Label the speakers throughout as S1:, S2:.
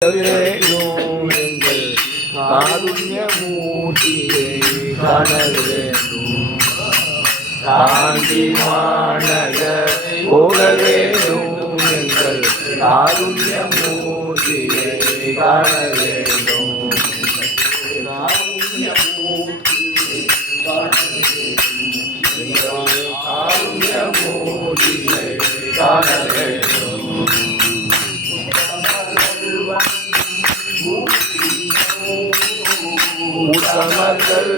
S1: வேண்டும் எங்கள் காருண்ய மூர்த்தியை காண வேண்டும் காந்தி மாநகர் போக வேண்டும் எங்கள் காருண்ய மூர்த்தியை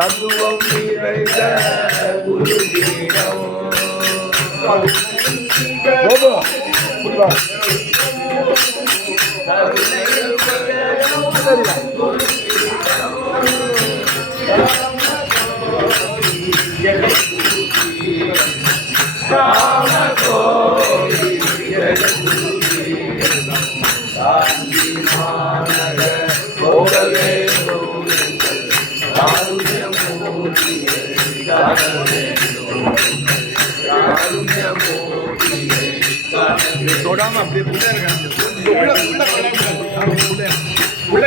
S1: தத்துவம் நிறைந்த குரு பீடம் காமகோடி
S2: தொடாம அப்படியே உள்ள இருக்காங்க உள்ள உள்ள கொள்ளாம உள்ள.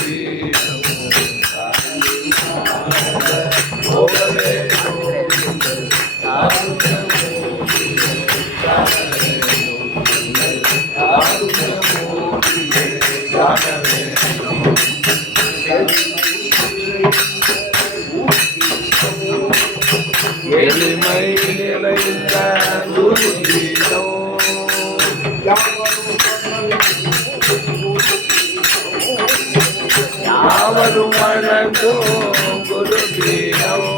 S1: ಯಾವರು ಮನಗೋ ಗುರುದೇವೋ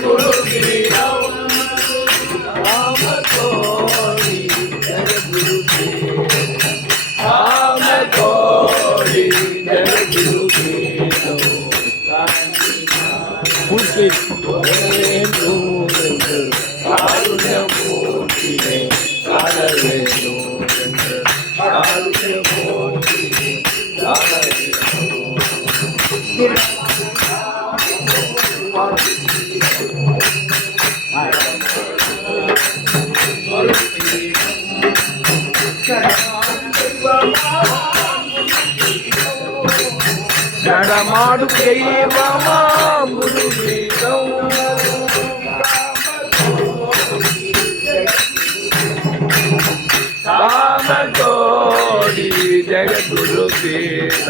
S1: ಗುರುದೇವ பூர்த்தி வேண்டும் என்று காருண்ய மூர்த்தியை காண வேண்டும் என்று காருண்ய மூர்த்தியை காண வேண்டும் நடமாடும் தெய்வமாம் குரு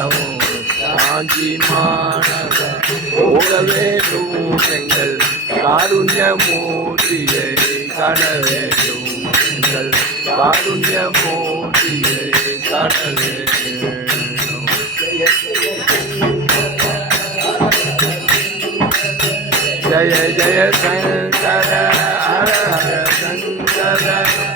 S1: மனமும் காஞ்சி மாநகர் ஓடவேண்டும் எங்கள் காருண்ய மூர்த்தியை கடவேண்டும் எங்கள் காருண்ய மூர்த்தியை கடவேண்டும் ஜய ஜய சங்கர ஹர ஹர சங்கர.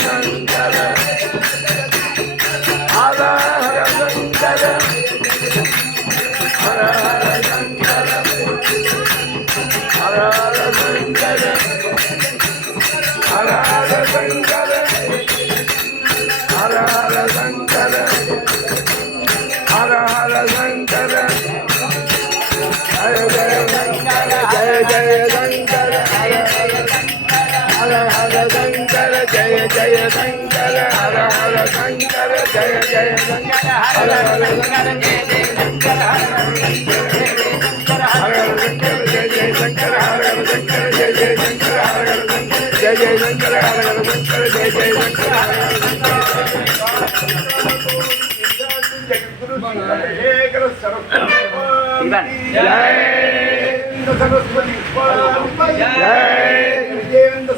S1: శంకర జయ జయ శంకర హర హర శంకర జయ జయ శంకర హర హర శంకర జయ జయ శంకర హర శంకర హర శంకర జయ జయ శంకర హర శంకర జయ జయ శంకర హర జయ జయ శంకర హర శంకర జయ జయ శంకర
S2: హర హర
S1: సరస్వతి
S2: సరస్వతి
S1: జయ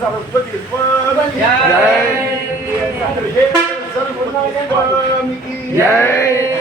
S2: सरस्वती स्वामी जय.
S1: सर्व
S2: स्वामी की
S1: जय.